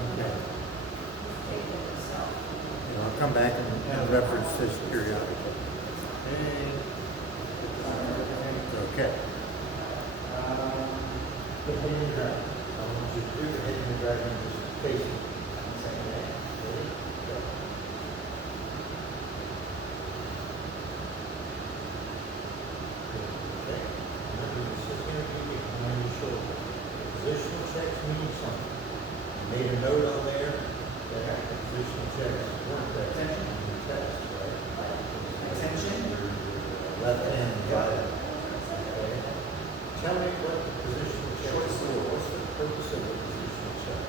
Okay. And I'll come back and reference this periodically. Okay. The hidden dragon. I want you to do the hidden dragon just facing. Ready? Go. Okay. Now you're going to sit here and keep it behind your shoulder. Positional checks mean something. I made a note on there that positional checks weren't that attention on your test, right? Attention. Left hand got it. Okay. Tell me what the positional check is for. What's the purpose of the positional check?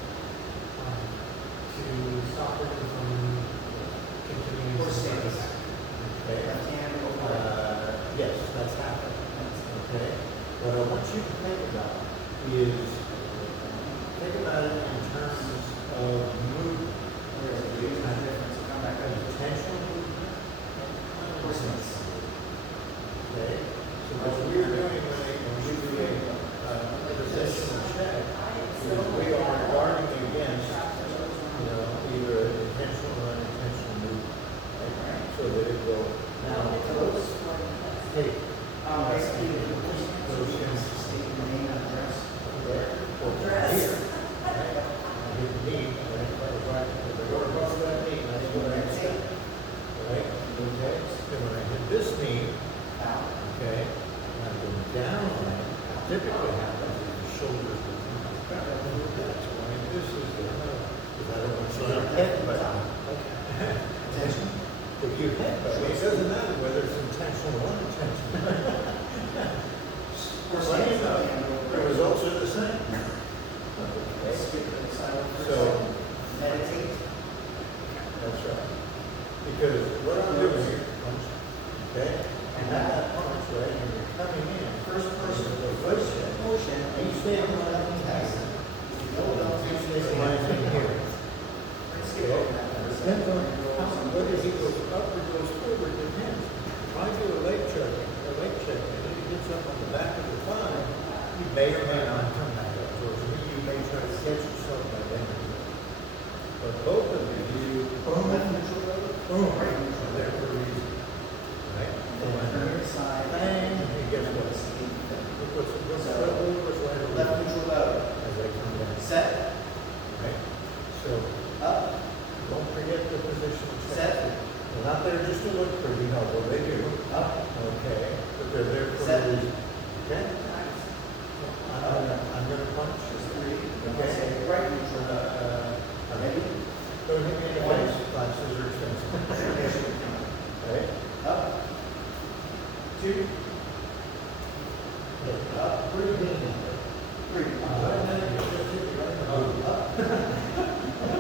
To stop it from continuing Or to status. Okay. Left hand over. Yes, that's happened. Okay. What I want you to think about is think about it in terms of movement. Where is the difference? Come back up. Intentional movement. Distance. Okay. So what we're doing when we're doing positional check is we are guarding against, either an intentional or unintentional movement. Right? So that it will now take. Basically, those things state your name and address. Address. Here. Right? I hit the knee, right? The door above that knee, and I go right step. Right? Okay? Then when I hit this knee, okay, and I go down on it, typically happens is the shoulders will come back. That's why this is the because I don't want to see your head but Attention. if you headbutt, it doesn't matter whether it's intentional or unintentional. Funny enough, the results are the same. Okay. So, Meditate. that's right. Because what I'm doing here, punch, okay, and that punch, right, and you're coming in, First person. motion, Motion. and you stay on that test. You stabilize in here. Okay? Depends on whether he goes up or goes forward, depends. If I do a leg check, and then he gets up on the back of the thigh, you may or may not come back up towards me. You may try to catch yourself by bending. But both of you, boom, right, are there for a reason. Right? So when you're Side. bang, and guess what? What's the right or Left neutral low. as I come down. Set. Right? So Up. don't forget the positional check. Set. They're not there just to look pretty, although they do. Up. Okay, but they're there for Set. a reason. Okay? I'm gonna punch. Three. Okay. Say right neutral. Ready? Don't hit me in the face. Glasses are expensive. Right? Up. Two. Up. Pretty good. Three. Up.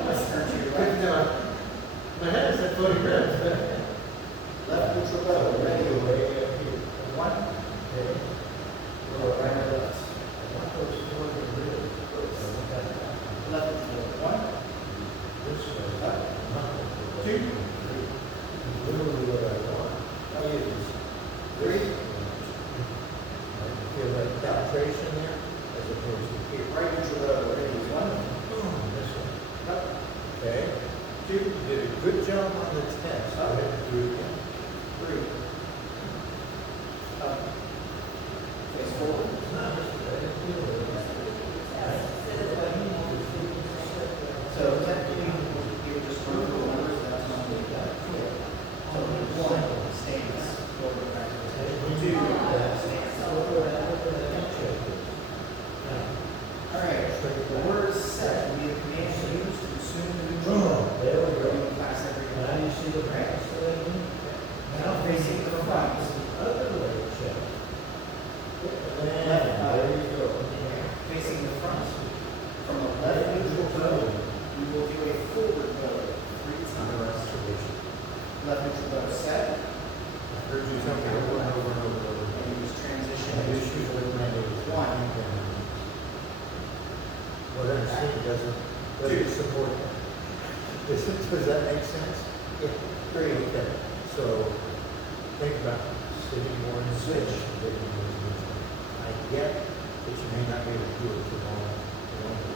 Let's turn to your right. My head is at 40 grams. Left neutral low. Ready? Way up here. One. Okay. Go right and left. I want those four to really close. I want that down. Left neutral. One. This way. Not Two. three. Literally what I want is Three. feel like penetration there as opposed to here. Right neutral low. Ready? One. Boom, this way. Up. Okay? Two, you did a good job on the test. Go ahead and do it again. Three. Up. Face forward. It's not just that, it's feel it. So technically, you would just run the numbers. That's not really that quick. So one stance. Go back to the two. Stance. All right. The word is set. We have commands used to assume the neutral. Boom, there we go. Class every Now you see the brackets for that one? Now facing the front. Other way to check. Left, There you go. Facing the front. From the left neutral bow, we will do a forward bow 3 times. Left neutral bow set. I heard you tell me over and over and over and over. And use transition. I just usually mandate One. What I'm saying doesn't support that. Does that make sense? Yeah. Three. Okay. So think about sitting more in the switch. I get that you may not be able to do it for long.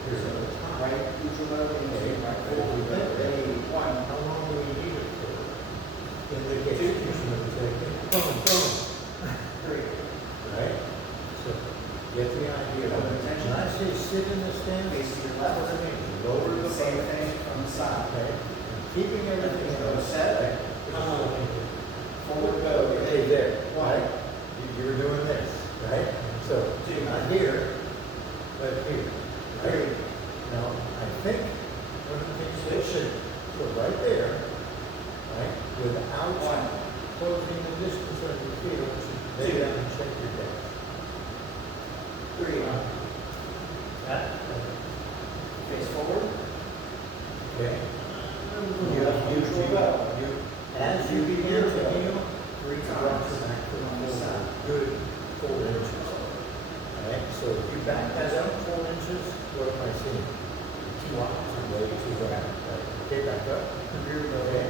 Here's the top. Right neutral mode into right forward mode. Ready, one. How long do we need it for? In the execution of the technique. Boom. Three. Right? So, get the idea. When I say sit in the stance, Face to your left. what I mean, lower the Same butt. thing from the side. Okay? Keeping everything Go else set. Forward go. Okay, there, One. right? You were doing this, right? So, Two. not here, but here. Three. Now, I think one of the things they should, so right there, right, without One. closing the distance of your field, lay Two. down and check your dash. Three. That, Face forward. okay? Neutral go. As you begin to kneel, Three drop times. your back to On the this side. good 4 inches. Alright, so if you back that up 4 inches, what am I seeing? Too wide, too way, too wide. Right. Okay, back up. Okay.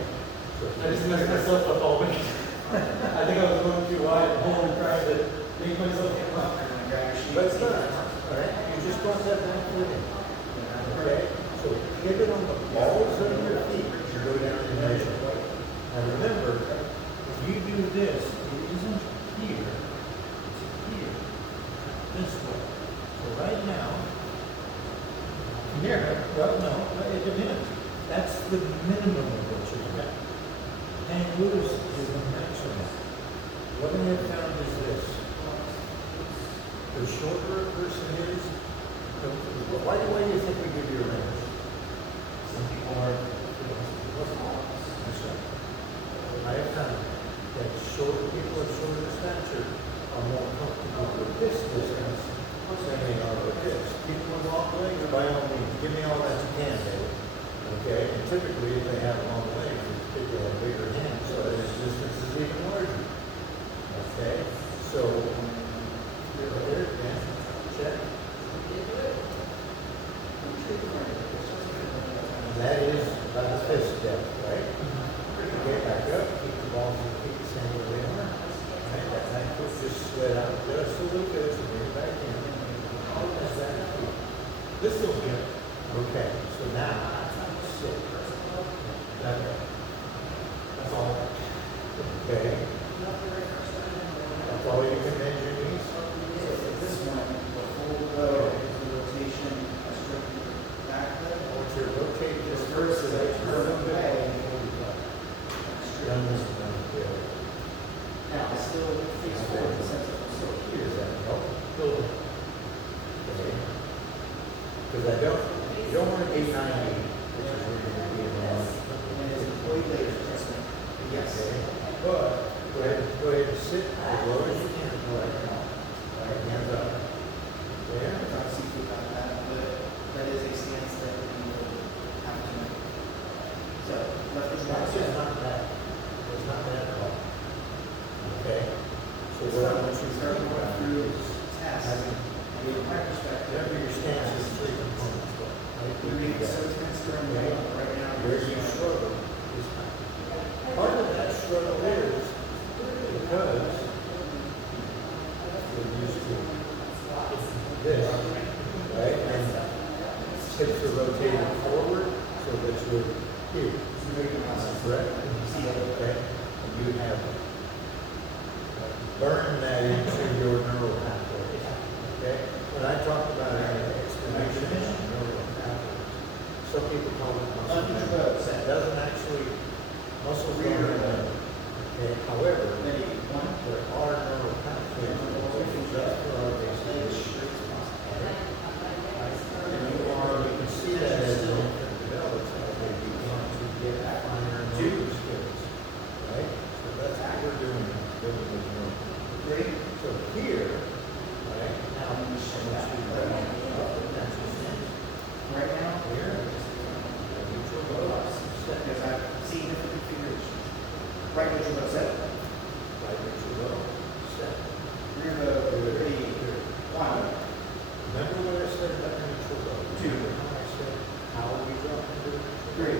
So I just messed myself up all week. I think I was going too wide, the whole trying to make myself come up. And then grab your sheet. but it's done. Alright, you just brought that back foot in. Okay, so pivot on the balls of your feet and go down and measure. Now remember, when you do this, it isn't here, it's here, this way. So right now, here, well, no, it depends. That's the minimum of what you got. Hang loose is the maximum. What I have found is this. The shorter a person is, why do you think we give you a range? Some people are, that's right. I have found that people of shorter stature are more comfortable with this distance than they are with this. People with long legs, by all means, give me all that you can, David. Okay, and typically if they have long legs, they have bigger hands, so this distance is even larger. Okay, so here again, check. And that is about a fist depth, right? Okay, back up, keep the balls and feet the same way they are. Right, that back foot just slid out just a little bit, so bring it back in. How does that feel? This feels good. Okay, so now, sit. That's all. Okay. That's all you can bend your knees? This one, the full go is the rotation, straight back leg. Once you rotate this First is a curve away. Done this one, yeah. Now, I still face forward, in the sense that I'm still here. Does that help? Good. Because you don't want to be 90, which is where you're going to be in the And as employee later, trust me. Yes. Okay, but go ahead and sit as low as you can right now. Right, hands up. There. I talked to Sifu about that, but that is a stance that we will have to make. So, left is right. That's just not bad. It's not bad at all. Okay? So what I want you to Start think going about through is tasks. having, And in my perspective, whatever your stance is, 3 components. Right? we're being so tense during the day, right now. Where you struggle is part of that struggle is because we're used to this, right? And hips are rotated forward so that you're here. Correct? Okay? And you have burned that into your neural pathway. Okay? When I talk about an explanation of neural pathway, some people call it muscle memory. That doesn't actually, muscles don't remember. Okay? However, there are neural pathways that just for our basic. And you can see that as the infant develops, as they begin to get finer motor skills. Right? So that's what we're doing, building those neural. Great. So here, right, now I'm just going to up and down the stance. Right now, Here, neutral low, step, because I've seen different configurations. Right neutral go set. right neutral low, step. Rear go, ready, one. Remember what I said about neutral low? Two. Remember how I said how we drop into the neutral low? Three.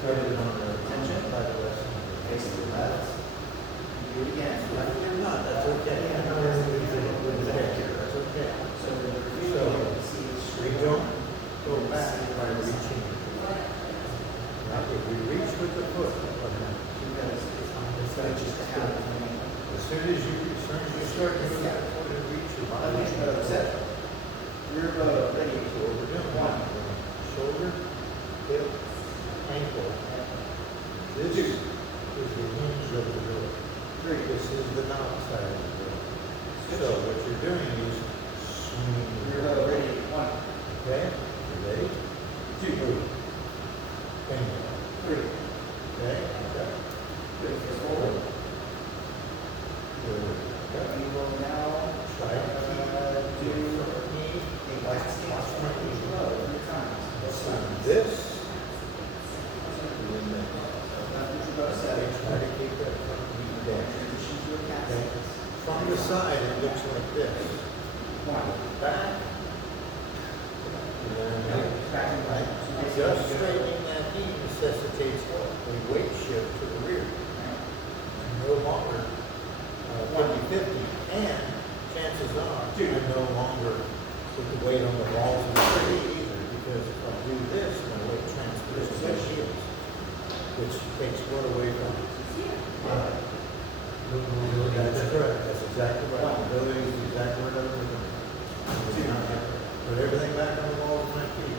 Covered it on the Attention. by the rest of the Face to the left. Do it again. Left or not, that's okay. I know everybody's in it with the head here, that's okay. So the review you see is Ready? Two. Move. Bang. Three. Okay, okay. Good. Face forward. Good. Okay. We will now Try to do knee. a back stance front each row 3 times. Let's do this. And then Left neutral row set. try to keep that front knee down. Transition to a cat Okay. stance. From the side, it looks like this. 1. Back. And then Back and right. just straightening that knee necessitates a weight shift to the rear. No longer 50-50. And chances are, I'm no longer with the weight on the balls of the tree either, because if I do this, my weight transfers to my heels, which takes what away from it. That's correct. That's exactly right. Mobility is the exact word I was looking for. Put everything back on the balls of my feet.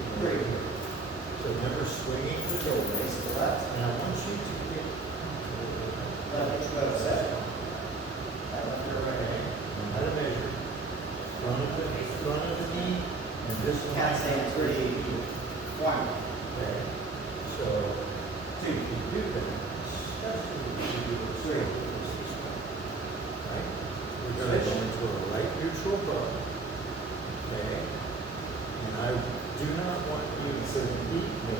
So never swinging the shoulder. Face to the left. And I want you to get Left neutral row set. Left your right. how to measure. Front of the knee, and this one. Cat stance 3. 1. Okay. So, 2, you do that, especially if you do the three. Right? We're going to go into a right neutral bow. Okay? And I do not want you to beat me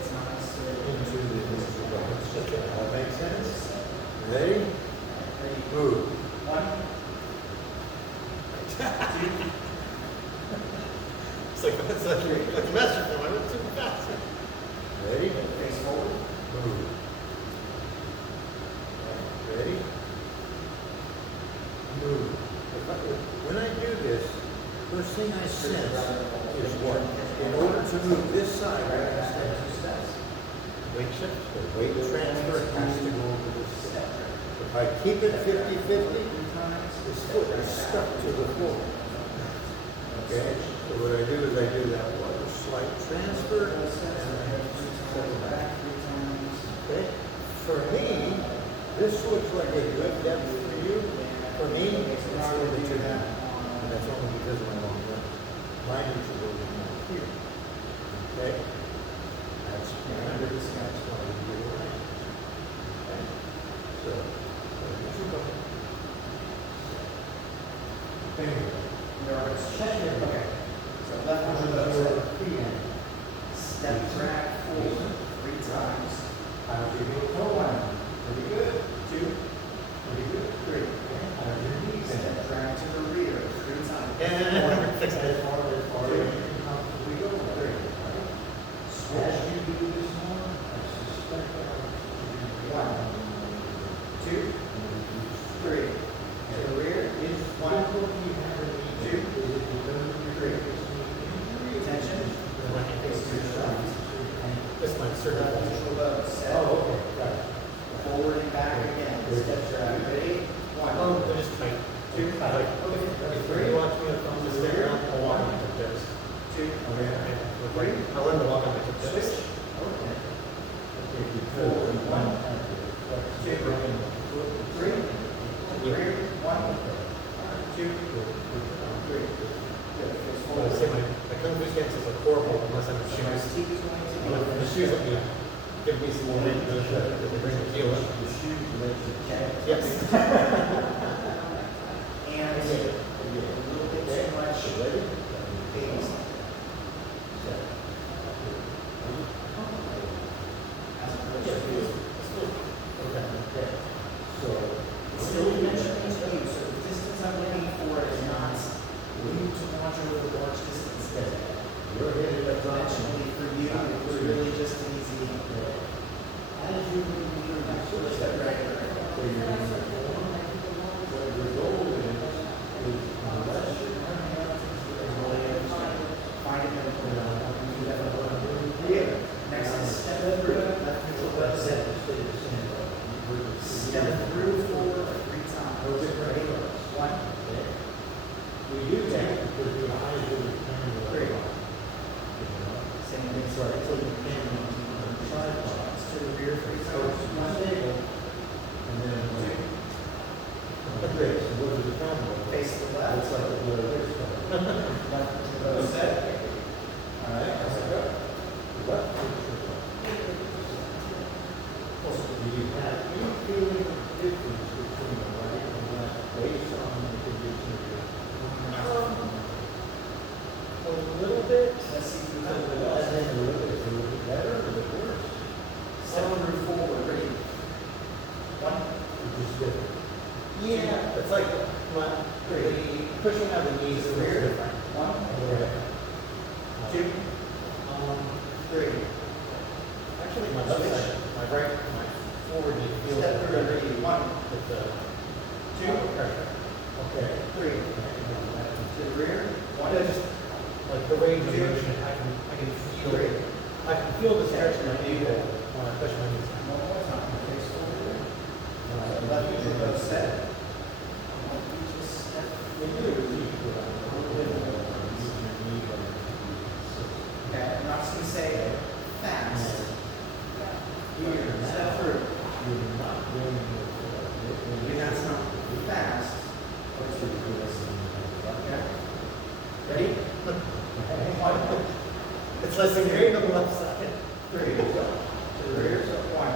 It's not necessarily into the neutral bow. Okay, that makes sense? Ready? ready. Move. 1. It's like a master film. I went too fast. Ready? Face forward. Move. Ready? Move. When I do this, first thing I sense is what? In order to move this side, I have to step 2 steps. Weight shift. The weight transfer has to go over this step. If I keep it 50-50, this foot is stuck to the floor. Okay? So what I do is I do that one slight transfer and I settle back. Okay? For me, this looks like a good depth for you. For me, it's not really too bad. And that's only because of my long run. Mine is a little bit more here. Okay? That's kind of this guy's why we do it right. Okay? So, here's your button. Bingo. Okay. So left neutral row set. Step back forward 3 times. How's your heel toe line? Pretty good. 2. Pretty good. 3. Okay. How's your knees? Step drag to the rear 3 times. And fix As it. far as you can comfortably go. 3. Right? As you do this more, I suspect that One. 2. 3. To the rear. Is One. difficulty having me 2. is it because of your previous knee injury? Attention. Face to the left. This might serve Left that. neutral row set. Oh, okay, got it. Forward and back again. Step drag. Ready? 1. Oh, they're just tight. 2. I like, if you watch me on the stay around, I'll walk on my tiptoes. 2. Okay. I learned to walk on my tiptoes. Switch. Okay. Okay, because of one time Two. 3. Rear. 1. 2. 3. Good. Face I forward. say my kung fu stance is like horrible unless I'm in So shoes. teeth is going to be But the shoes let me give me some more range of motion because they bring the heel up. the shoes let you check. Yes. and a little bit too much Ready? base. Okay. So, Still dimensioning to you, so the distance I'm looking for is not you to launch over the large distance. you're headed up Dimensionally for you, it was really just an easy. as you move through the Step right. so you're in the form. What your goal is like my, pushing out the knees is Rear. different. 1, Okay. 2, Um, 3. actually, my left side, my right, my forward knee feels Step it through, better ready, 1, with the 2, pressure. Okay. 3. To the rear, 1, Yeah, just like the range of Two. motion, I can feel, 3. I can feel the stretch in my ankle when I push my knees. One more time, face forward. So left knee should go set. You just step. Okay, I'm not just gonna say fast. Here, step through. You're not fast. Okay. Ready? 1, It's less than hearing on the left side. 3. To the rear, so 1,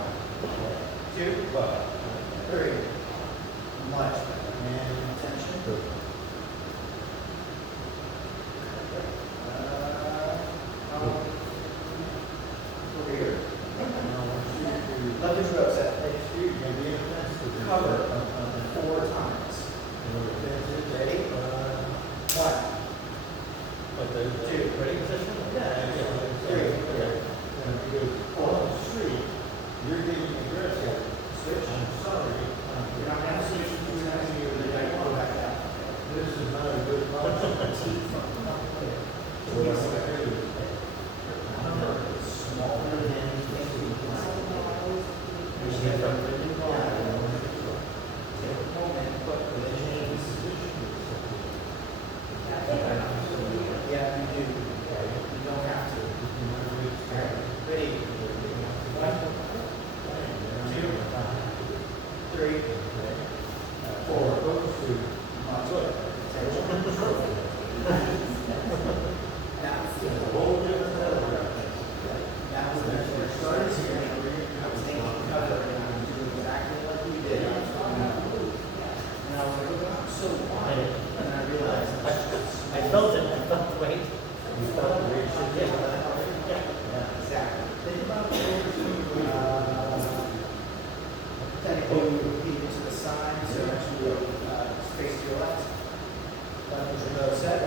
2, 3. Much better. And attention. Rear. Left is row set. Cover 4 times. Ready? 1, Like the Two. ready position? Yeah. Three. On the street, you're getting aggressive. switch. I'm sorry. You're not gonna switch 2 times a year, then you're gonna go back down. This is not a good policy. So what I'm gonna do is Smaller than yeah, you do. You don't have to. Alright, ready? 1, 2, 3, 4. Much better. Attention. That was the first started here. I was thinking cover, and I was doing exactly like we did. And I was like, oh, I'm so wide. And I realized I felt it, I felt the weight. You felt the reach. exactly. Technically, we repeat it to the side, so actually face to your left. Left is your nose set.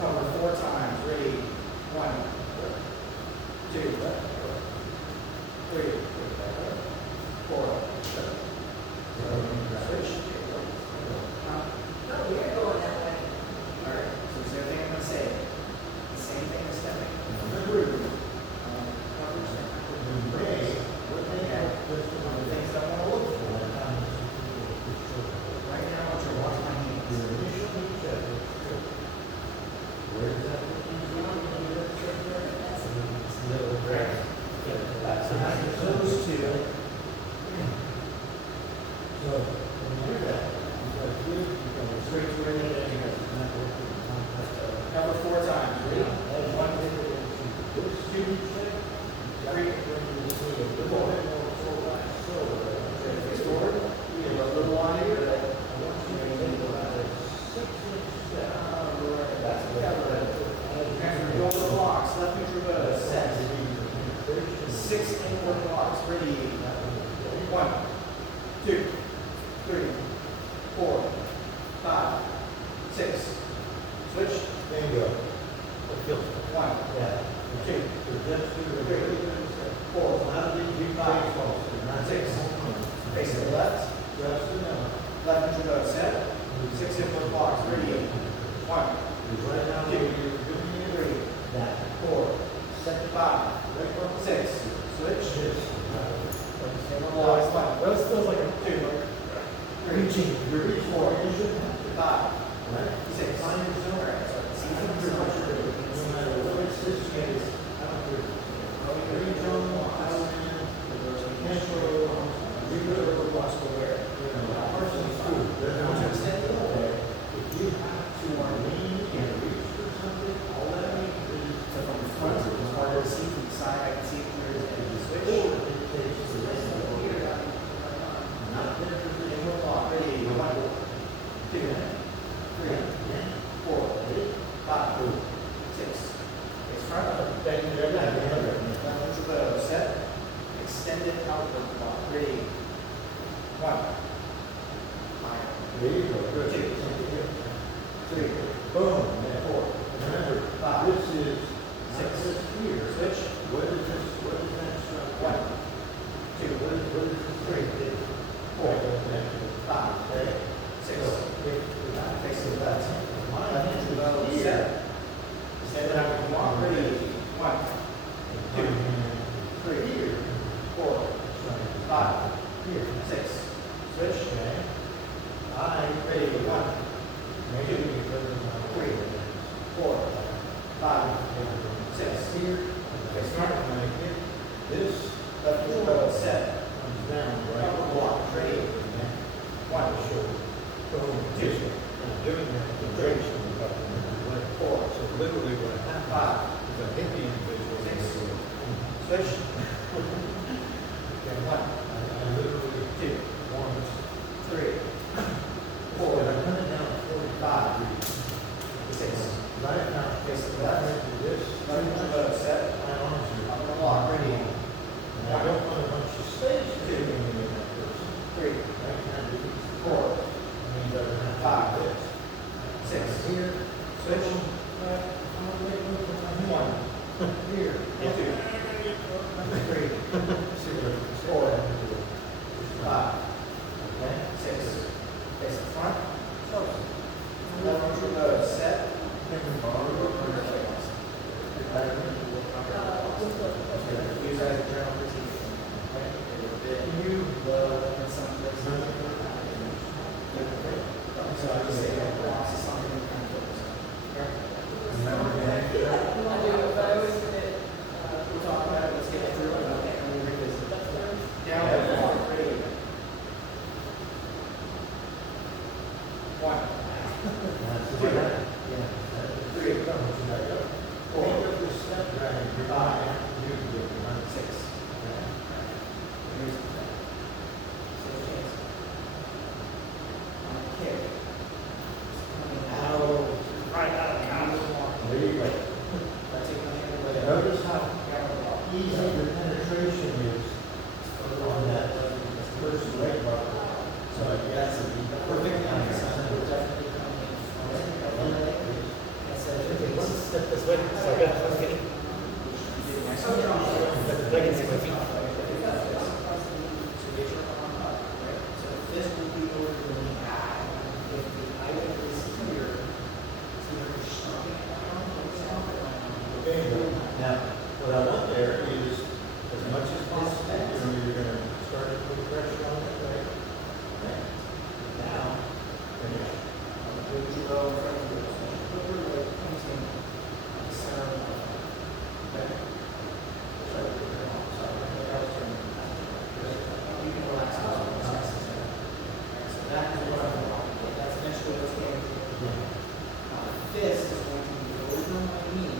Cover 4 times. Ready? 1, 2, 3, 4. Switch. No, we are going that way. All right. So is there anything I'm gonna say? The same thing as stepping. Covers. One of the things I want to look for. Right now, I want you to watch my hands. So now those 2. So, when you do that, you got good, you got a straight to it, and you got a network. Cover 4 times. Ready? 1, 2, 3, 4. Face forward. You have a little line here. That's a cover. Remember, go to the blocks. Left neutral go. Set. 6 inward blocks. Ready? 1, 2, 3, 4, 5, 6. Switch. Bingo. It feels 1, Yeah. 2, So just do the 3, 4, How do you 5, baseball? Not 6. Face to the left. Just enough. Left neutral go. Set. 6 inward blocks. Ready? 1, Because right now, when you're doing it, 3, that 4, set 5, right from 6. Switch. Those feels like a 2, 3, reaching, you're reaching, 4, you shouldn't have to. 5, Right? 6. Find your zone. Alright, so it's I don't easy care to what you're doing, no matter what it's this case, I don't care. Green zone, island, Kenpo, river, where? you know, person's food. There's no extent to that. If you have to lean and reach for something, all that means is So from the front, it's hard to see from the side. I can see from there is a switch. or it takes the rest of the year. Not their position. Inward block. Ready? 1, 2, 3, 4, 5, 6. Face front. Thank you. Left neutral go. Set. Extended outward block. Ready? 1. Higher. There you go, good. 2, 3, Boom. 4, Remember, 5, this is, 6. this here. Switch. What is this, what is that structure? 1, 2, What is this? 3, 4, 5, Okay. 6. So, if Face to the left. mine Left hand to the left. is Set. Stand down. Come on. Ready. 1, 2, 3, here, 4, 5, here. 6. Switch. Okay. Ready. 1, Maybe we can put them on. 3, 4, 5, 6. Here, Face when front. I get this Left hand to the left. Set. comes down, right? Double block. Ready. 1, Boom. Two. I'm doing that in direction of the leg. 4, So literally what happens 5. is I hit the individual. Six. Okay. Switch. 1, I literally 2, once. 3, But 4, I'm coming down 45 degrees. 6. Right now, Face to the I left. do this. Left hand to the left. Set. My arms are On the block. Ready. And I don't want a bunch of space between me and that person. 3, Right now, it means 4, I don't have to 5. do this. 6. Here, Switch. I'm gonna make room for my hand. 1, Here. 2, 3, See what I'm 4, saying? 5, Okay? 6. Face the front. Left arm to the left. Set. Use that as a journal critique. Okay? Can you in some places? So I just say, blocks is something we can focus on. We'll talk about it, let's get it through, and we'll revisit. Down, block, ready. 1, That's the way. Yeah. 3, 4, 5, 6. Here's the thing. So chance. On a kick. It's coming out. Right out of the counter. There you go. I take my hand away. Notice how Counter block. easy the penetration is on that first leg bar. So that's we're picking on this side. We're definitely coming in from the leg. That's a One step this way, so I got getting. I can see my feet. So get your arm up, right? So this will be over the knee. If the item is here, it's either you're stomping it down or stomping it down. Okay, now, what I want there is, as much as possible, you're gonna start to put pressure on it, right? Okay. Now, finish. Would you go in front of you? Put your leg pointing at the center of the body. Okay? Sorry, that was turning. You can relax those muscles. So that is what I'm talking. That's eventually what's going to do. Now, the fist is going to be over my knee,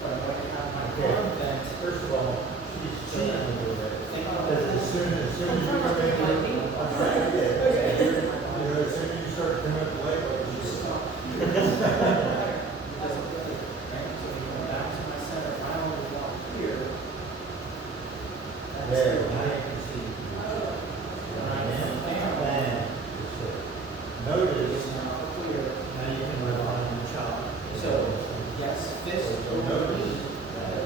but I'm going to have my Okay. arm bent. First of all, she's trying to do that. Think Because about as soon as you come in, I'm trying to get it. You know, as soon as you start coming up the leg, you just stop. There, now you can see. Bang. Notice, now you can rely on the chop. So, yes, fist over knee,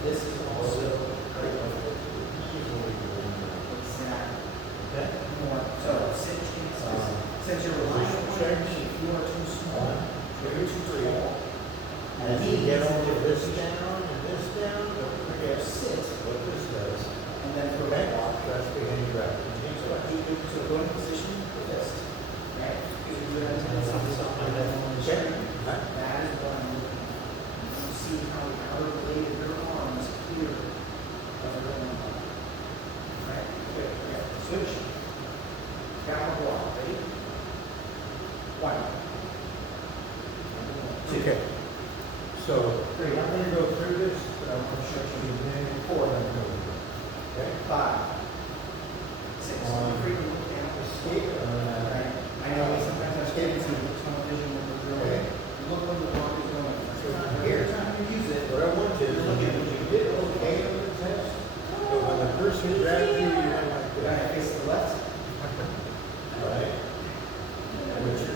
this is also Easily exactly Okay? more. So, since you're relying on your knee, if you are too small, you're too tall. As you get over this down and this down, don't forget Sit, what this does. and then throw Okay? it off. That's behind your back. So go in position for fist, right? Because you're going to something like that on the Okay? chair. Right? That is what I'm looking for. You see how the outer blade of your arm is clear of your own body. Right? Good. Yeah. Switch. Down block. Ready? 1. 2. Okay. So, 3. I'm gonna go through this, but I want to show you the name. 4. Okay? 5. 6. Free to look down. Escape. Right? I know we sometimes have students who tunnel vision when we're drilling. You look where the block is going. Every time you use it, What I want you to do is when you get okay on the test, but when the person grabs you, you went like you're going to this. face the left. Right? What you're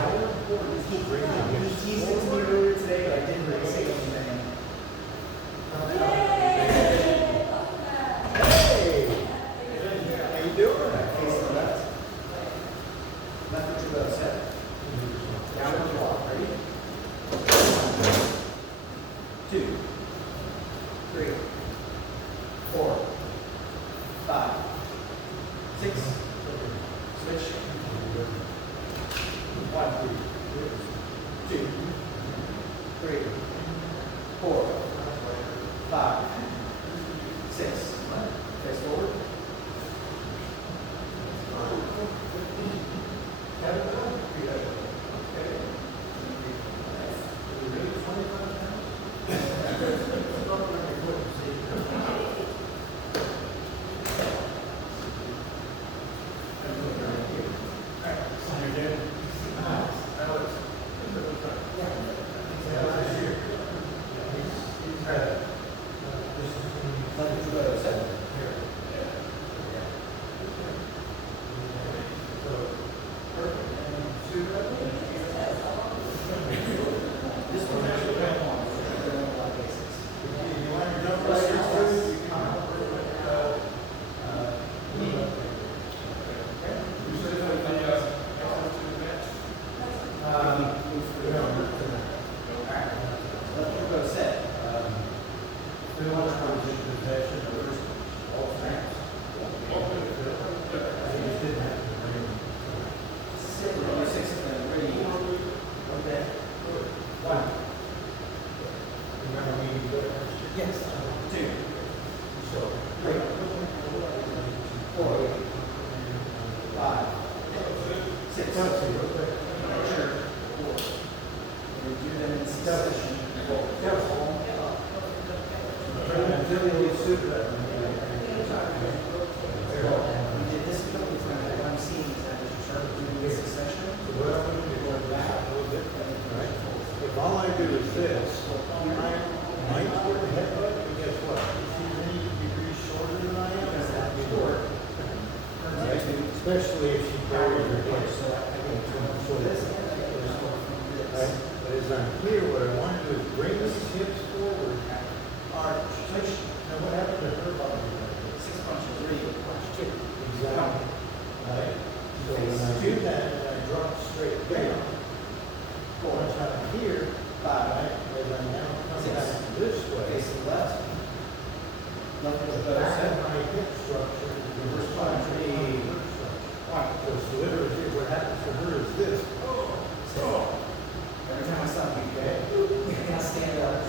more important to bring the He hips teased it to me forward. earlier today, but I didn't really say anything. Hey! How you doing? Face to the left. Left foot to the set. Downward block. Ready? 2, 3, 4, 5, 6. Switch. 1, 2, 3, 4, 5, 6. Face forward. This one actually went on. They're on a lot of bases. Yes. 2, 3, 4, 5, 6. Sure. 4. We do them in succession. We did this a couple of times. What I'm seeing is that as you start doing this succession, go back. If all I do is this, I might put the headbutt, but guess what? If she's any degrees shorter than I am, it's not short. Right? Especially if she carries her hips. Right? But as I'm here, what I want to do is bring these hips forward, arch. Now what happened to her body? 6 punches. Ready? Exactly. Right? So when I do that, and I drop straight down, watch out here, 5. right? As I now come back this way, Facing left. Left foot to the the back set. of my hip structure is the Reverse reverse punch. of my hip structure. So it's literally what happens to her is this. Every time I stop, you Okay? can stand up.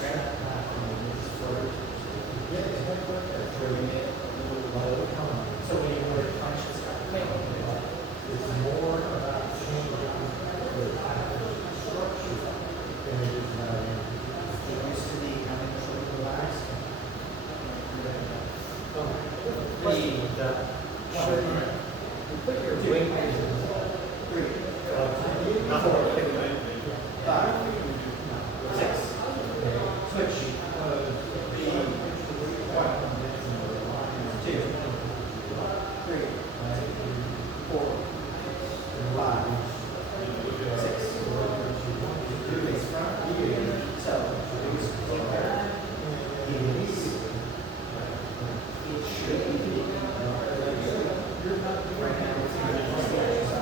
Yeah, it's like that. That's where we get a little come. So when you were punch, it's got to make It's more about changing the structure than it is about anything. Get used to the kind of shoulder relax. Question with that. Should you put your weight in? 3, Not 4, 5, 6. Switch. 3, 1, 2, 3, 4, 5, 6. Face front. So, release deep there. Release. It should be. Right now, it's going to be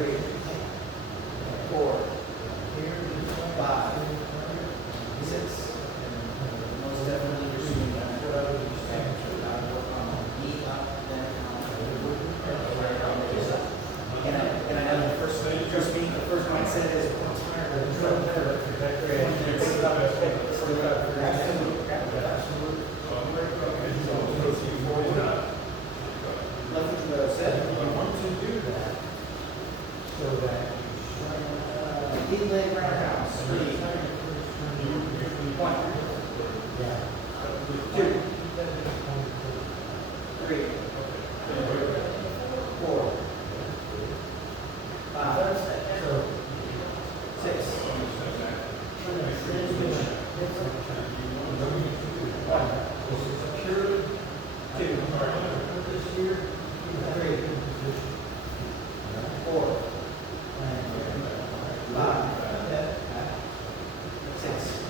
3, 4, 5, 6. Most definitely you're doing that. Work on knee up, then and I know the first mindset is left set. You want to do that so that Lead leg roundhouse. 3, 1, 2, 3, 4, 5, 6, 1, 2, 3, 4, 5, 6.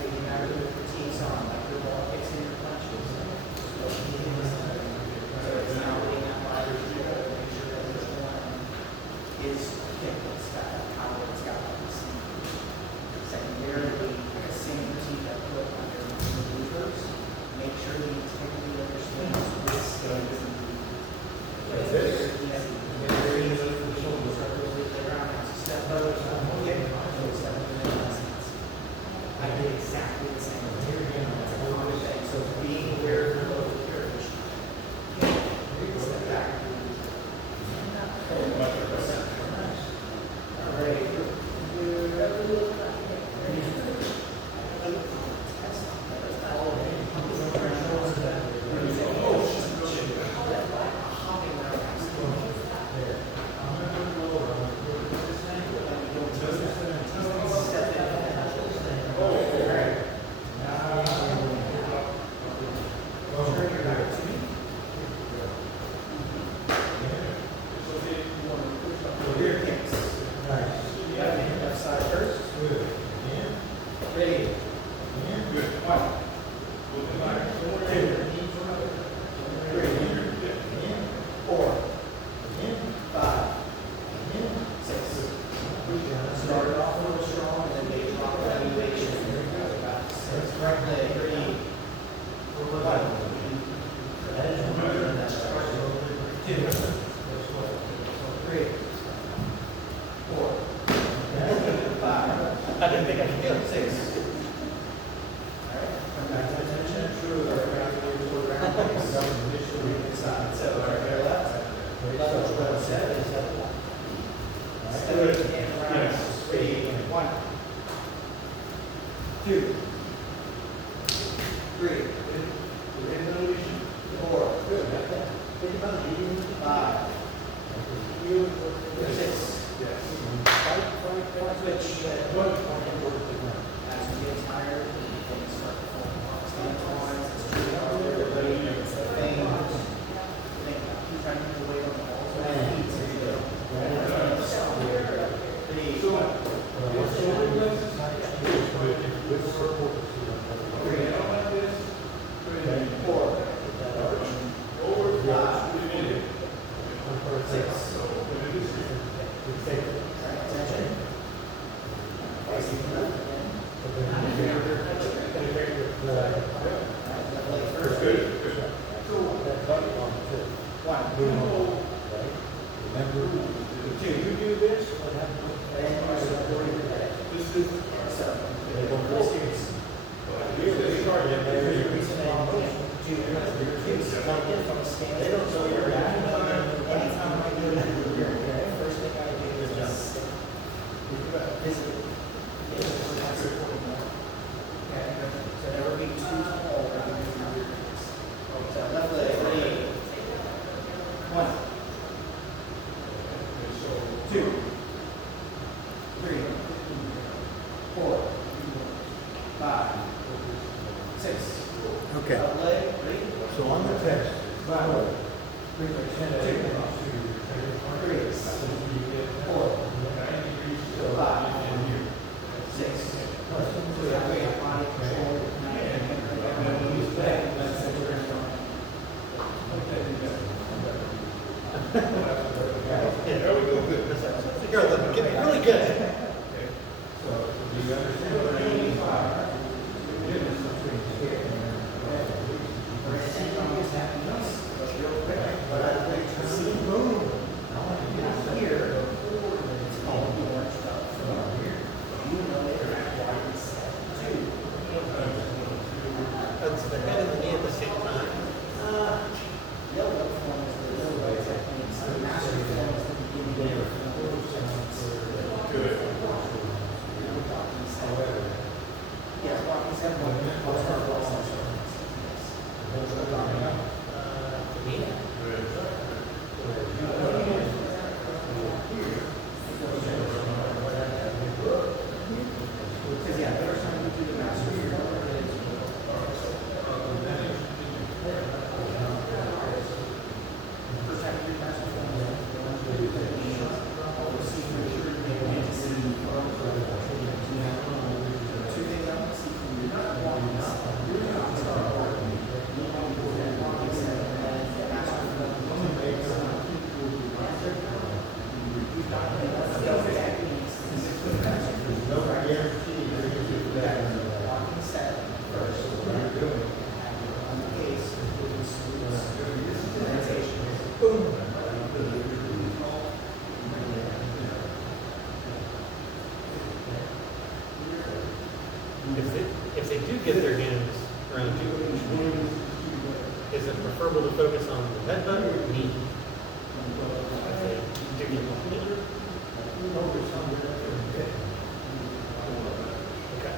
Taking out of the fatigues on, like your ball kicks in your punches. So it's now getting that ladder to make sure that this one is Kenpo style, how it's got to be seen. Secondarily, the same routine that put under maneuvers, make sure the integrity of your swings withstands the move. It's very easy for the shoulders to start to play around. Step over, step I did exactly the same. It's a common thing. So being aware of your local carriage. Step back. All right. I didn't think I could do it. 6. All right. Come back to attention. True. Side. So, right left. Left set is that. Step and around. 3, 1, 2, 3, 4, 5, 6. Switch. As we get tired, things start to fall apart. Sometimes it's too hard. Everybody needs the thing. Think about keep trying to put the weight on the balls. So that heats as you go. Okay. So on the test, Yeah, there we go. Here, look, get really good. So, do you understand what I mean? The difference between here and but I think see boom. I want to get it here. It's called the orange stuff. Here. You know they're at white set two. That's the head and the knee at the same time. Yellow form is the yellow techniques. The master form is the beginning of Good. However, yeah, walking set one. Because yeah, there's time to do the master here. First time to do master form. Two things I want to see from you. One is walking set and then master form. We've got techniques. no guarantee you're going to do that. Walking set first. On the case, boom. If they do get their hands around you, is it preferable to focus on the headbutt or the knee? If they do get injured? Okay.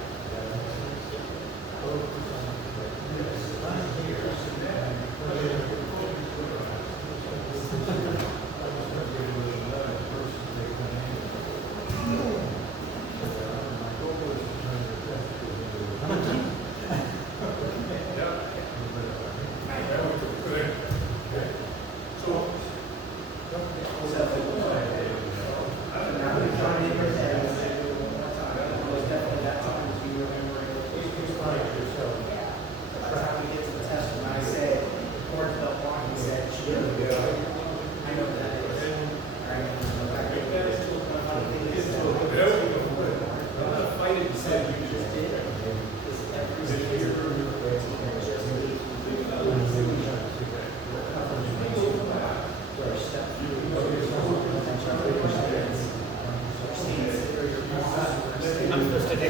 I'm supposed to do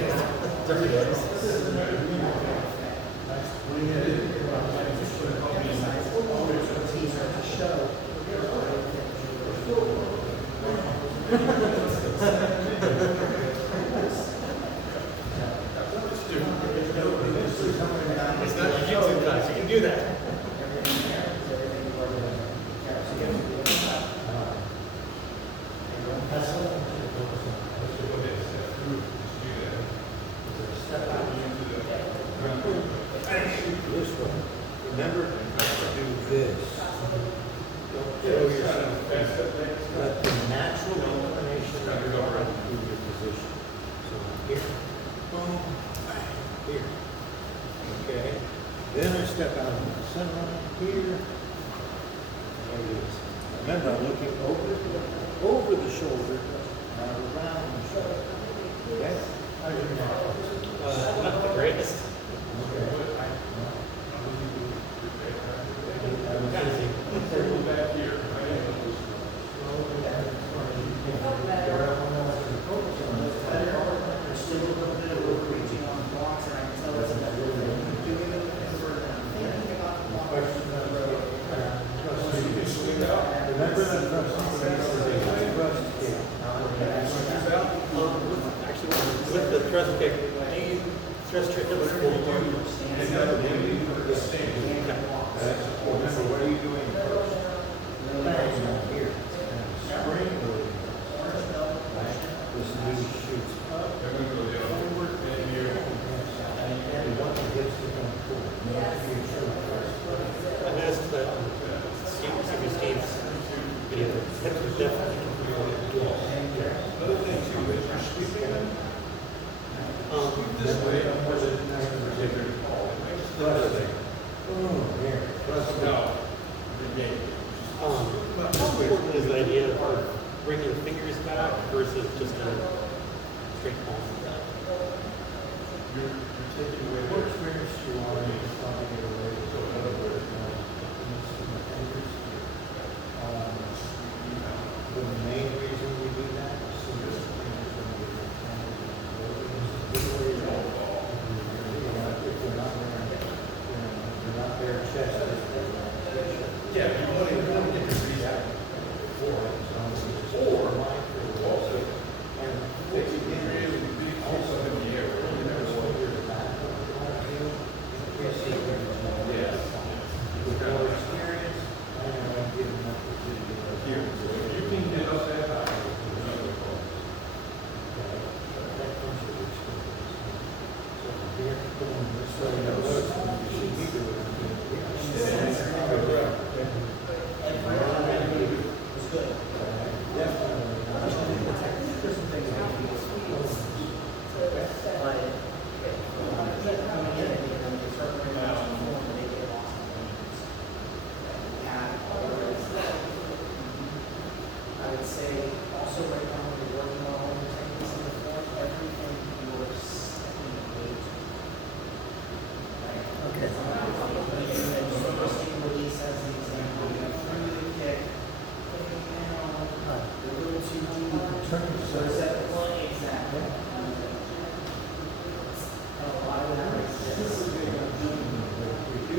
It's not jiu-jitsu class, you can do that. This way. Remember to do this. Don't throw yourself. Let the natural inclination of your arm do your position. So here, boom, here. Okay. Then I step out of the center line here. There it is. Remember, I'm looking over the shoulder, not around the shoulder. Okay? How's your neck? Not the greatest. Okay. Back here. There's still a little bit of overreaching on the blocks, and I can tell it's that we're doing it because we're thinking about the block. Remember that Actually, with the thrust kick, thrust trick, let's pull Remember, what are you doing first? Here. Spring or this new shoots up, forward, and here. And one gets to come forward. I noticed that Steve's video, hips are definitely Another thing too, is you're sweeping them. This way, boom, here. how important is the idea of bring your fingers back versus just a straight palm. You're taking away what experience you want to something in a way so in other words, the main reason we do that is so that the fingers when we if they're not they're not bare chest. Yeah, you want to get the breeze out. Or mindful also, and they can get really big also in the air. You never swing your back. Yes. With more experience, and I'm giving up the video. Here, you can get up that high. That comes with experience. So here, boom, this way, you know, you should be doing it. I would say also right now when you're working on all your techniques in the form, everything you're stepping into. Right? Okay. First release as an example, you have through the kick, putting down, a little too deep. So is that one exactly? And a lot of that is this is good. We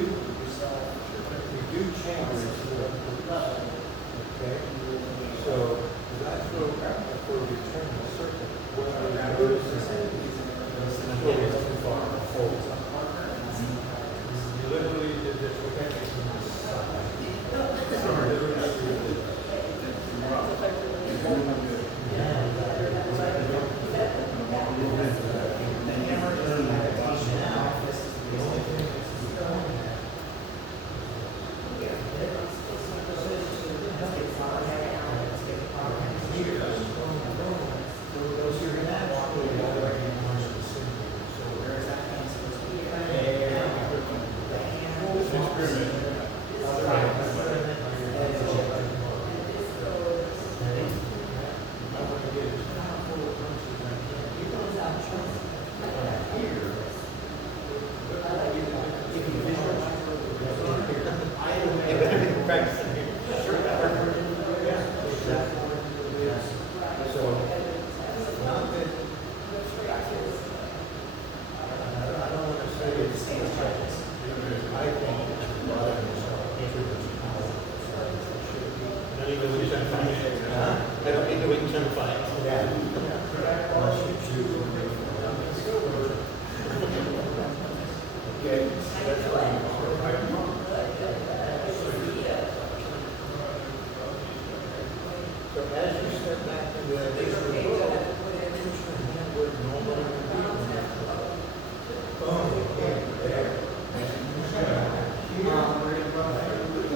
do change the level. Okay? So that's where we turn the circuit. What I notice is too far forward. You literally did this with everything on the side. The hammer is the adaptation. Now, this is the only thing that's I don't need to wait until fight. So as you step back into that visual flow, push your hand where it normally would be. Boom, okay, there. We're going to run through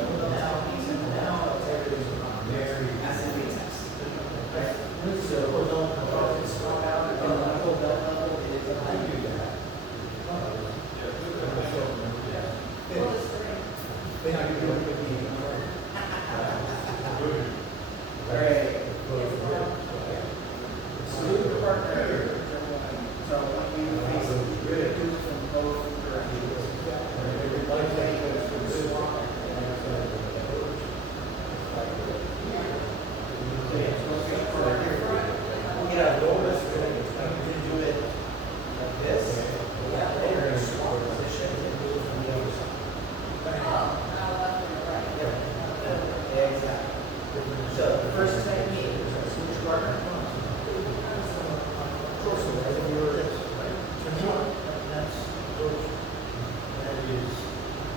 now everything's very as a test. Right? So we'll don't swap out and then the whole belt level is I do that. Alright. Salute the partner. So when you face it, you're going to do it from both directions. Like that, you go from the swap. Yeah, Lotus is going to do it like this. Yeah, later in swap position and do it from the other side. Yeah, exactly. So the first technique is switch partner.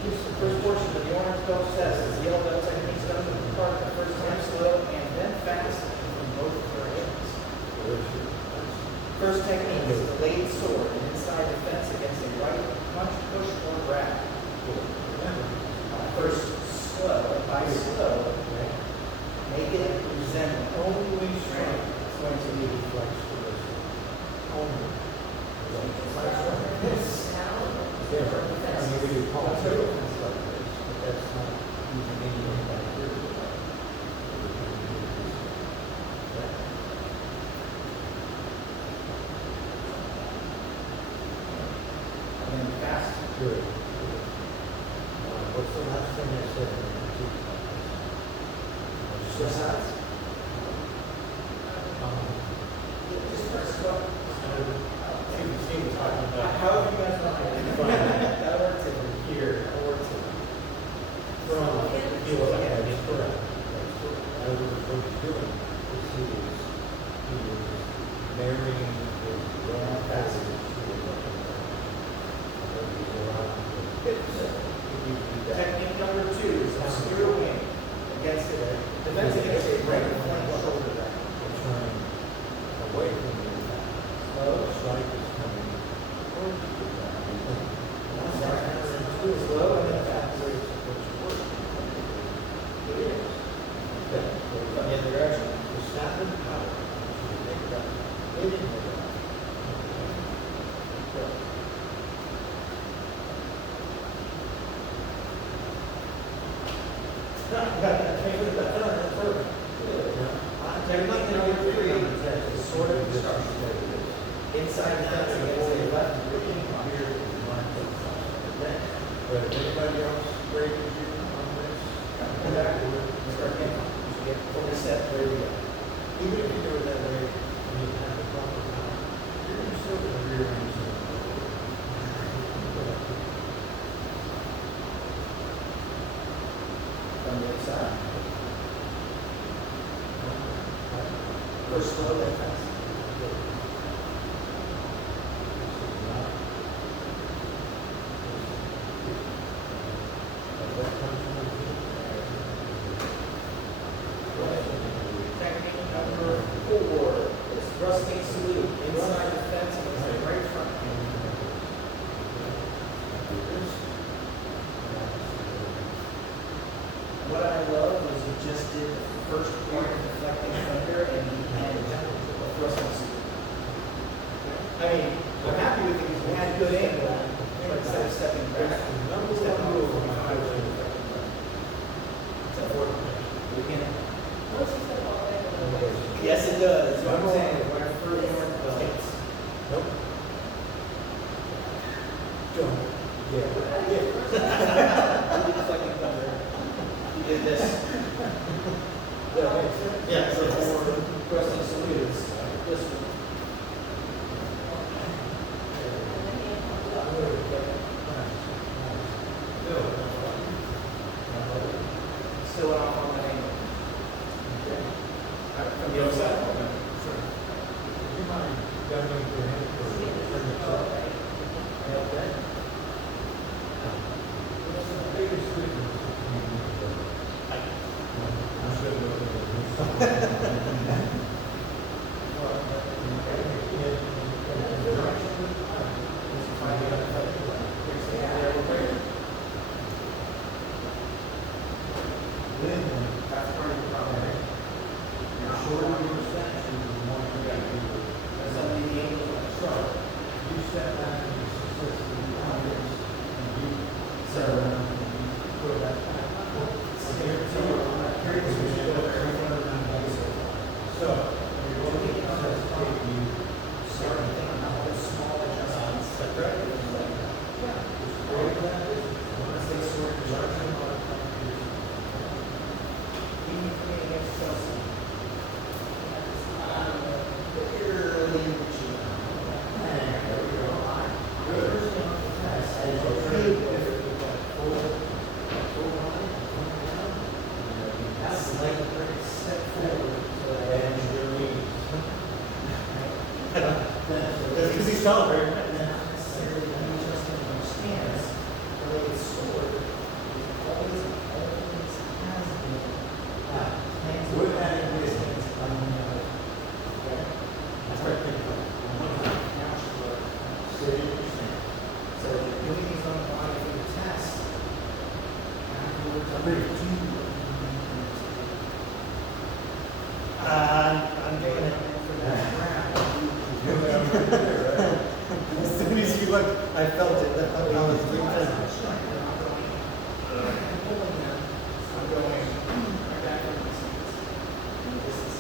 The first portion of the orange belt test is yellow belt techniques done with the partner. First time slow and then fast from both directions. First technique is the blade sword, an inside defense against a right punch, push, or grab. First slow, and by slow, make it resemble only strength. It's going to be only. This. We do pulse like this, but that's not using anything like this. Switch sides. Just press what? Steve was talking about. How have you guys done it? That works in here. That works in. We're on the field. Yeah, Yeah, correct. I was doing, he was marrying his grandfather. Technique number 2 is a spear wing against it. Defense against it, right in front of the shoulder back. Turn away from the attack. Slow. Strike is coming towards the attack. Slow and then fast. It is. Okay. From the other direction. The sound of power. Make it up. Hitting it up. Technique number 3 is sort of instruction. Inside the fence against the left. But anybody else ready to do on this? Come back. Start again. Get fully set. There we go. Even if you do it that way, and you have the proper power, you're going to still get a rear end. From the other side. First slow, then fast. Technique number 4 is thrusting salute inside the fence against the right front. What I love was you just did the first part of deflecting thunder and the end of thrusting salute. I mean, I'm happy with it because we had good angle, but instead of stepping back, stepping over my eye was it's important. Again. Yes, it does. That's what I'm saying. When I first learned the hits. Nope. Don't. Yeah. Deflecting thunder. You did this. Yeah, So for thrusting salutes, this one. Still off on the angle. From the other side. Do you mind going to him for turn yourself? Okay. What's the biggest difference between these two? I'm sure That's part of the problem. the shorter your section, the more you got to do. That's only the angle of the stroke. You step back and you successfully on this, and you So, put that back. here is what you go there. So, you're looking at this, you start thinking about the small adjustments. Right? Yeah. Just go to that distance. Once they sort of judge them on Even for me against Chelsea. Barely reaching. That's like a great step forward. Because he's taller, right? Not necessarily adjusting their stance, but they get scored. Always has been. Hands With with that that in distance. That's where I think of. So if you're doing these on the body for the test, afterwards, I'm ready to I'm doing it. for that round. As soon as you looked, I felt it. I was I'm doing going right back into the seats. This is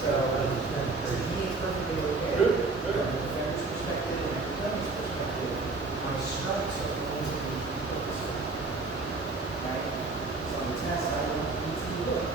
so to me it's perfectly okay. From the defender's perspective and the defender's perspective, my strikes are going to be equal to strike. Right? So on the test I want you to look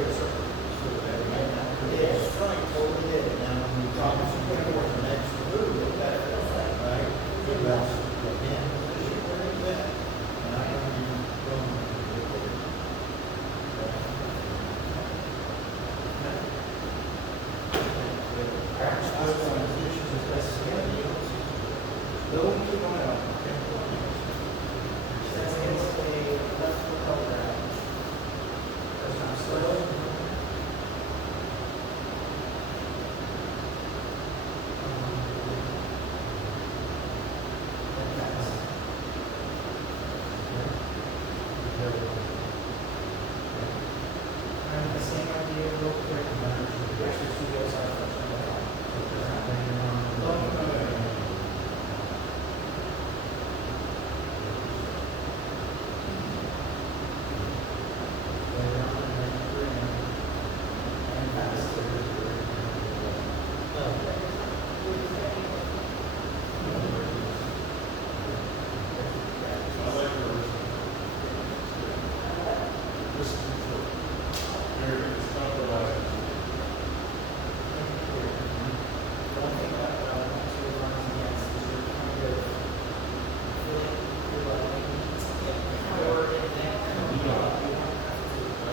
It's right, totally did. Now, when we drop it from the next move, it better feel that, right? It rests the hand position where it's at. And I know you don't. Little keep going up. That's against a left foot toe grab. That's not slow. And the same idea real quick. Actually, see the other side first.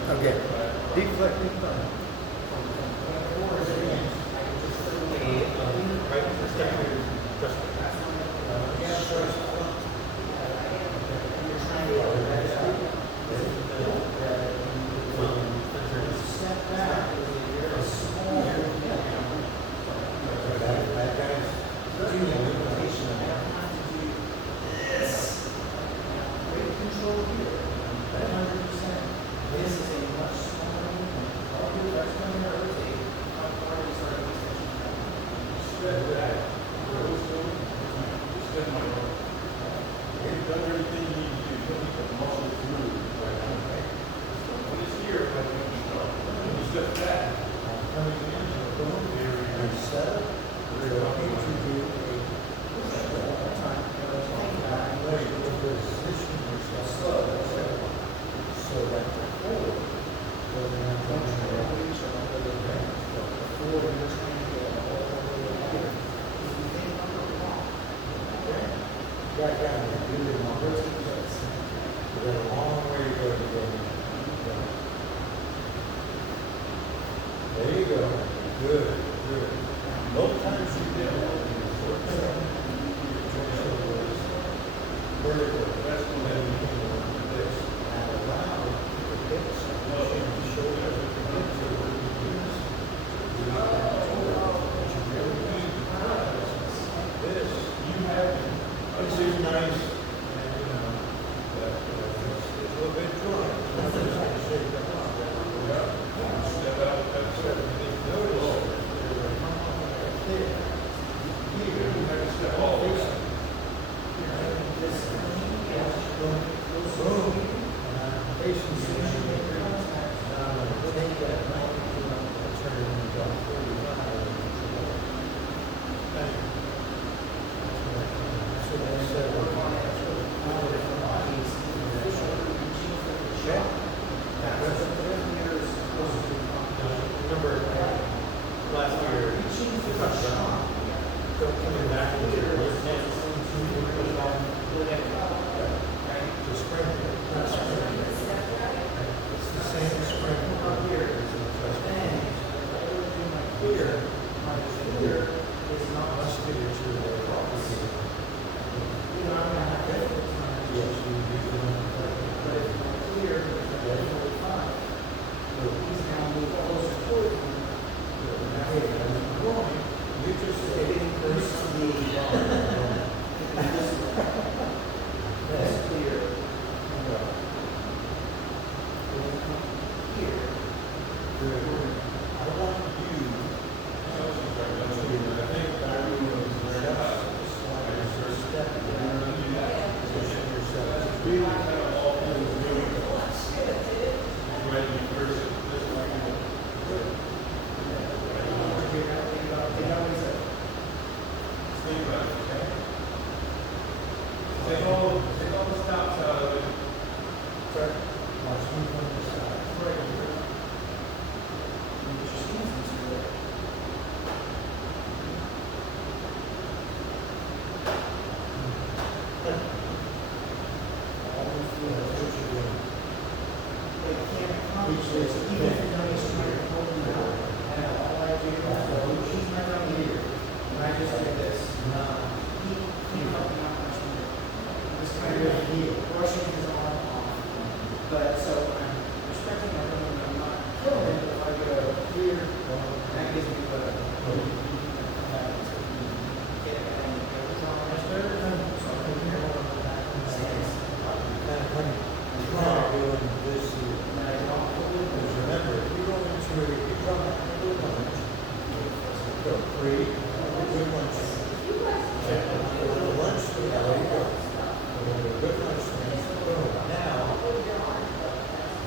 Okay. Deflecting thumb. Right, step here, just Step back. That guy's doing a limitation of that. Weight control here. 100%. This is a much smaller movement. All you do is when you rotate, how far you start to extension. Step back. Step my arm. You've done everything you need to do. You don't need the muscles to move right now. When it's here, I think you start. When you step back, Coming in, and set up. We're going to do a push all the time. Wait, we'll position yourself slow. So that the forward doesn't have to reach all the way back. Before you're trying to get all the way here. If you think number one, okay? Right down there, do it on rotate this. We got a long way to go to go. There you go. Good, good. Both times you did it. Vertical. That's the way we can do this. And allow the hips and the shoulders to get to where you use. But you really need this. You have this is nice, and you know, but it's a little bit dry. I'm just gonna shake them up. step out with that step. Notice there's a hump right there. Here, You have to step all the way. boom, and I'm facing you. Now I'm gonna take that knife and turn it into about 45. Bang. So that's remember last year, coming back into the left hand, push off, the spring, not spring. It's the same spring up here as in the first one. Here, my finger is not Musculature there. You know, I'm gonna have difficult time. Yes, you do. But if my clear is at 45, he's now moved closer toward me. Now, hey, I'm growing. You just Getting close to the, Yes. that's clear. is even if the dummy is 200 pull them out, and all I do is she's my dummy leader. And I just do this. He helped me out much more. I'm just kind of brushing his arm off. But so I'm respecting my dummy, and I'm not killing it. If I go here, that gives me the get it and every time I start, so I can hear more of that stance. doing this here. Because remember, if you go into, if you come into a lunch, go free, good lunch. The lunch, there you go. Good lunch, boom. Now,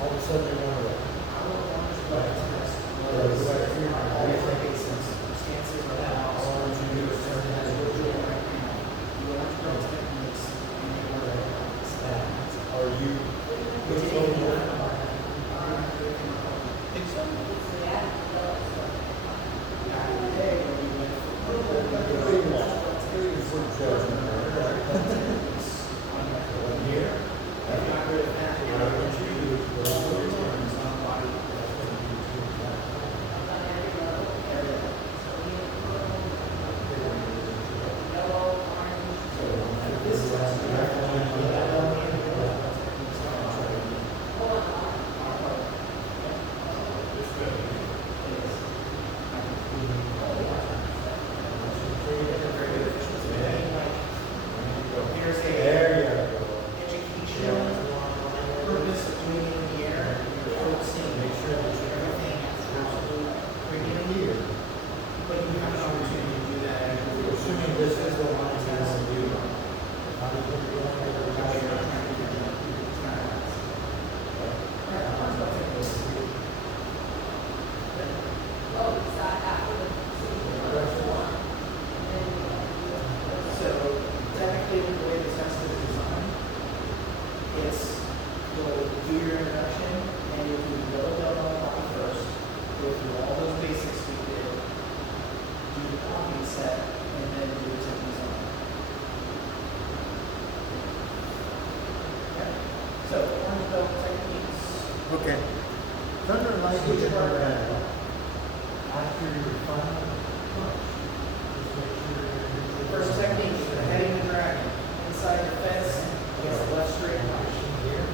all of a sudden they want to go. Are you? Okay. Thunder and lightning are bad. After your final punch, just make sure you're First technique is the heading the dragon. Inside the fence, against the left straight line. here.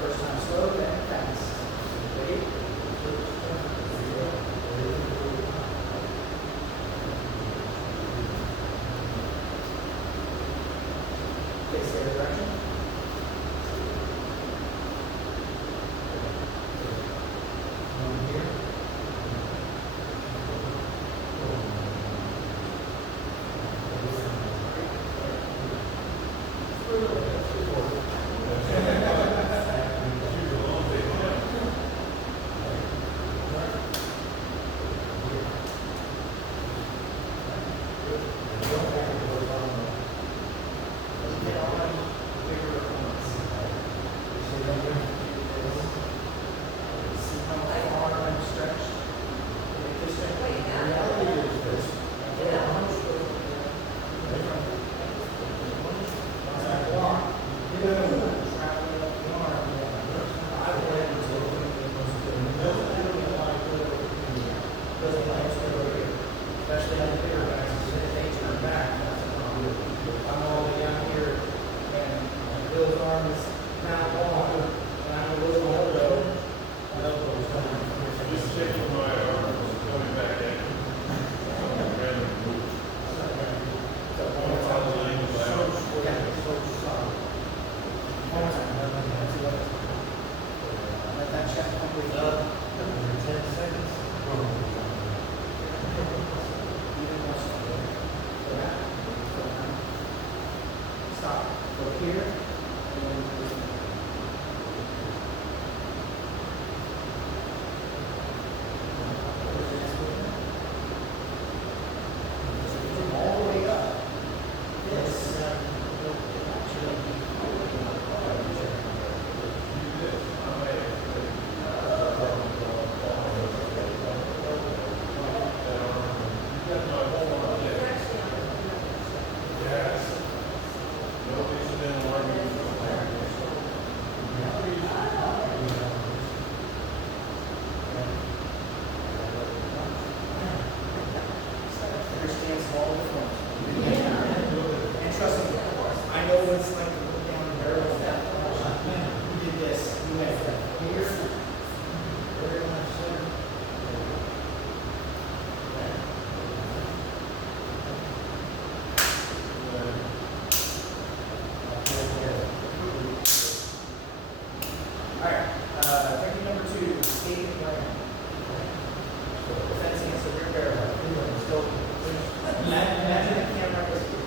First time slow, then fast. Ready? Face the other direction. Especially on the bigger guys, if they turn back, that's a problem. I'm all the way down here, and Bill's arm is now long, and I'm a little elbow. My elbow is coming. Just checking my arm, coming back in. Random move. So one more time. Yeah, so solid. One more time. Let that check complete up. 10 seconds. Stop. Go here. And then swallow the front. And trust me, I know what it's like to look down the barrel of that. You did this, you went here, Very much so. Alright, technique number 2, escape and land. Defense against the rear barrel. Imagine a camera is here.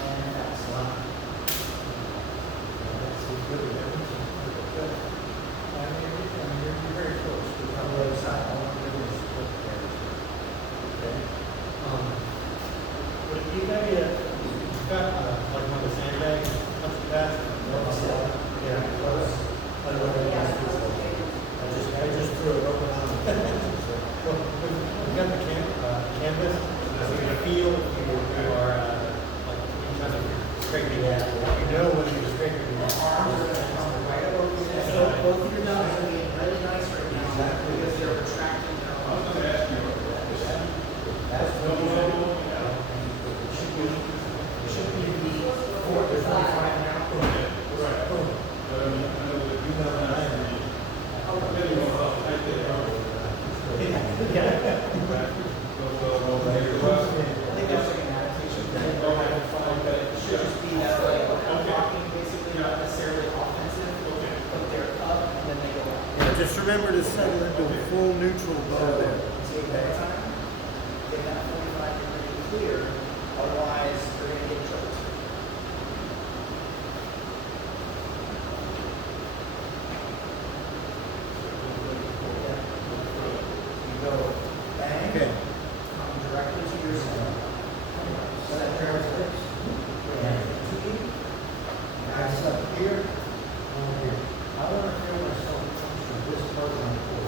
And that's You're very close. on the other side. Would it be a good idea, you've got, like one of the sandbags, up the back? Yeah, close. I don't know what it is. I just threw it open on the Well, we've got the canvas, so you can feel if you are, like, kind of straightening it. You know when you're straightening it. Arms are going to come right over your neck. So both of your thumbs are being really nice right now. Exactly. Because they're retracting their I was arms. gonna ask you, That's no, what Should be 4 to 5 now. right, but I mean, I know that you know that I agree. Really want to type that out. I think that's like an adaptation. It should just be that way. Blocking basically not necessarily offensive, but they're up and then they go out. Yeah, just remember to settle into a full neutral bow there. Take that time, get that 45 degree clear, otherwise you're going to get choked. You go bang, Okay. come directly to your center. Center is this. Pass up here, over here. I want to feel myself touch with this part on the floor.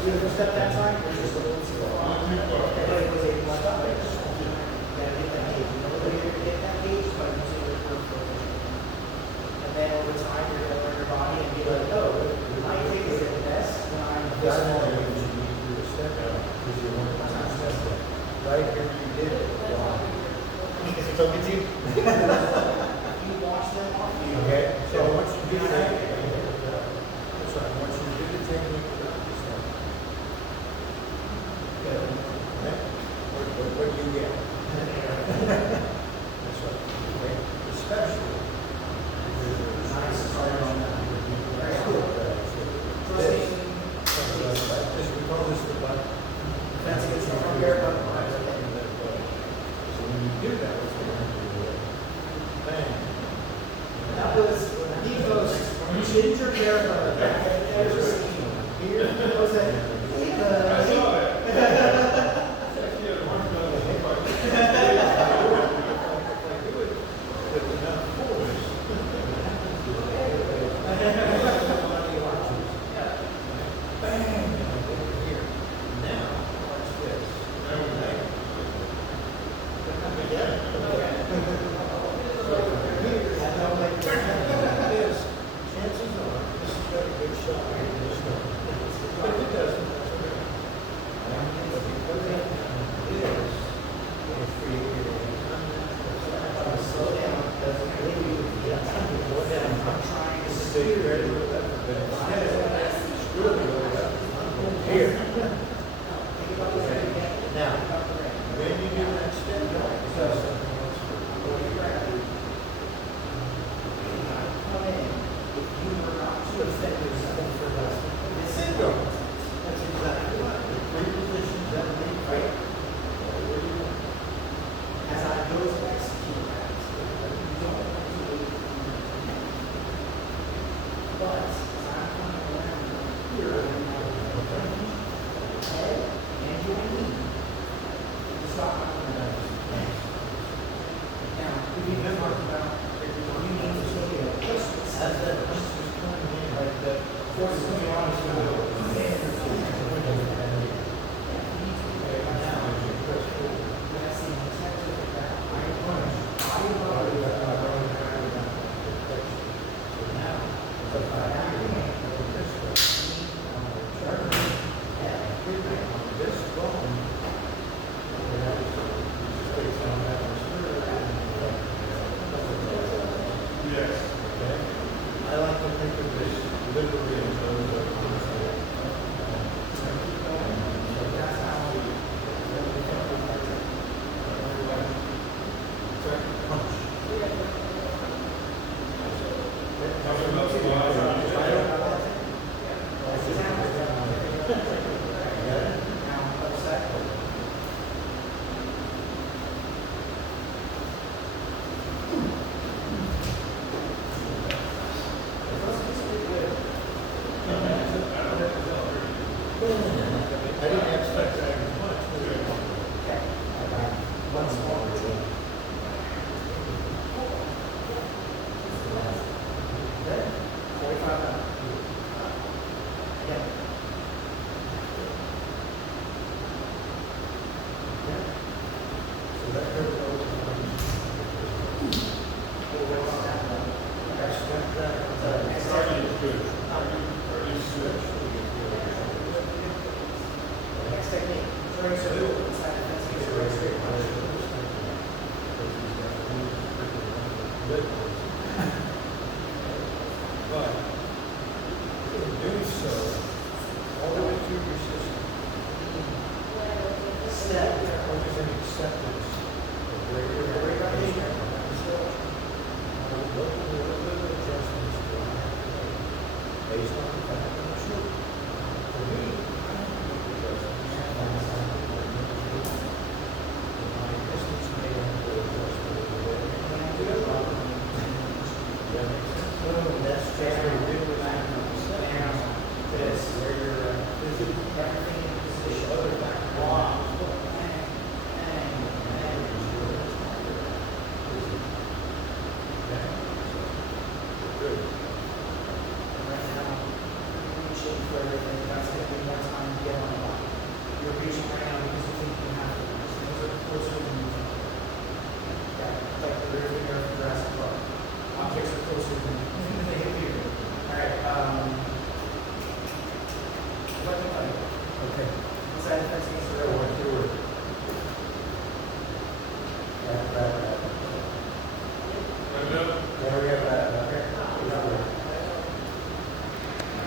You step that time, or just a little slow? Everybody was able to stop it. You gotta get that gauge. You know, you're gonna get that gauge by using your peripheral vision. And then over time, you're gonna learn your body and be like, oh, my kick is at best when I'm this That's why long. you need to do a step out, because you want to step out. Right here, you did it. Wow. Is it talking to you? You watch them off you. Okay, so once you do that, that's right, once you do the technique, you start. Good. Okay? What do you get? That's right. Okay? Especially. Nice start on that. Very cool. This. This, we call this the butt. Defense against the front bear button. So when you do that, what's going to happen? Bang. That was the most ginger bear button I have ever seen. Here goes that. I saw that. It's actually a one With enough force. Bang. Here. Now, watch this. Okay? Chances are, this has got a good shot here in this one. But if it doesn't, that's okay. But because it is, it's created a unnatural Slow down. Doesn't really do it. Slow down. I'm trying to Stay steer ready it. with that, but instead, screw it over up. Here. Think about the ring again. Now, Think about the ring. when you do that step back, it does something else. Go to gravity. Come in. If you were not to defend yourself for this Bingo. That's exactly right. The three positions that lead right. as I go to execute that, you don't want to wait for me. But as I'm coming around here, head and your knee, you stop my lit ones. But in doing so, all the way through your system, Step. what is an acceptance of where you're at? Right. What little adjustments do I have to make based on the fact that I'm sure? For me, I don't make adjustments. My distance may have to adjust a little bit. That makes sense? That's That's what we do with down, down, this, where you're, everything in position. other back. Wow. Good. Right now, reaching for everything, that's gonna be more time to get on the line. You're reaching right now because you think you have to, so those are closer than you think. Yeah, like the rear finger of the Jurassic Park. Objects are closer than they appear. Alright, let me tell you. Okay. Side effects against the railroad.